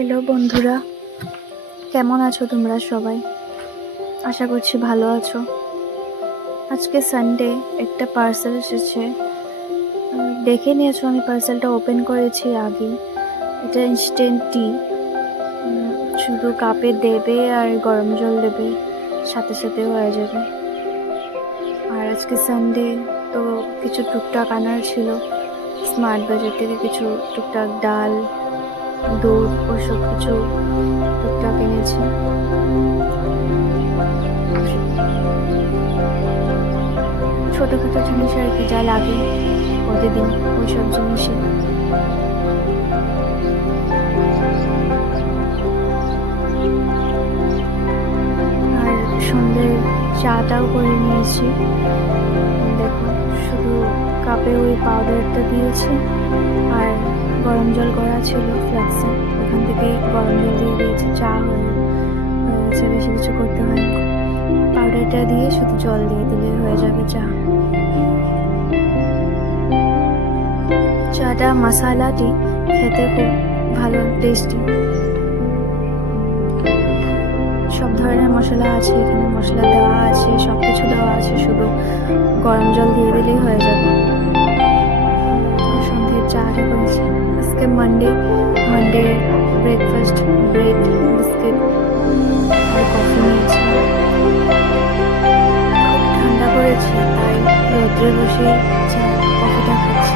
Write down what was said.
Hello বন্ধুরা, কেমন আছো তোমরা সবাই? আশা করছি ভালো আছো। আজকে সানডে, একটা পার্সেল এসেছে। দেখে নিয়েছো, আমি পার্সেলটা ওপেন করেছি আগে। এটা ইনস্ট্যান্ট টি, শুধু কাপে দেবে আর গরম জল দেবে, সাথে সাথে হয়ে যাবে। আর আজকে সানডে তো কিছু টুকটাক আনার ছিল, স্মার্ট বাজার থেকে কিছু টুকটাক ডাল, দুধ ওসব কিছু টুকটাক এনেছি। ছোটোখাটো জিনিস আর কি, যা লাগে প্রতিদিন ওইসব জিনিসই। আর সন্ধ্যের চাটাও করে নিয়েছি। দেখো, শুধু কাপে ওই পাউডারটা দিয়েছি আর গরম জল করা ছিল ফ্লাক্সে, ওখান থেকে গরম জল দিয়ে দিয়েছি। চা হয়ে গেছে, বেশি কিছু করতে হয়নি। পাউডারটা দিয়ে শুধু জল দিয়ে দিলে হয়ে যাবে চা। চাটা মশালাটি খেতে খুব ভালো, টেস্টি। সব ধরনের মশলা আছে এখানে, মশলা দেওয়া আছে, সব কিছু দেওয়া আছে, শুধু গরম জল দিয়ে দিলেই হয়ে যাবে। সন্ধ্যের চাটা করেছি। আজকে মানডে ব্রেকফাস্ট, ব্রেড, বিস্কিট আর কফি নিয়েছি। খুব ঠান্ডা পড়েছে, তাই রোদ্রে বসে চা কফিটা খাচ্ছি।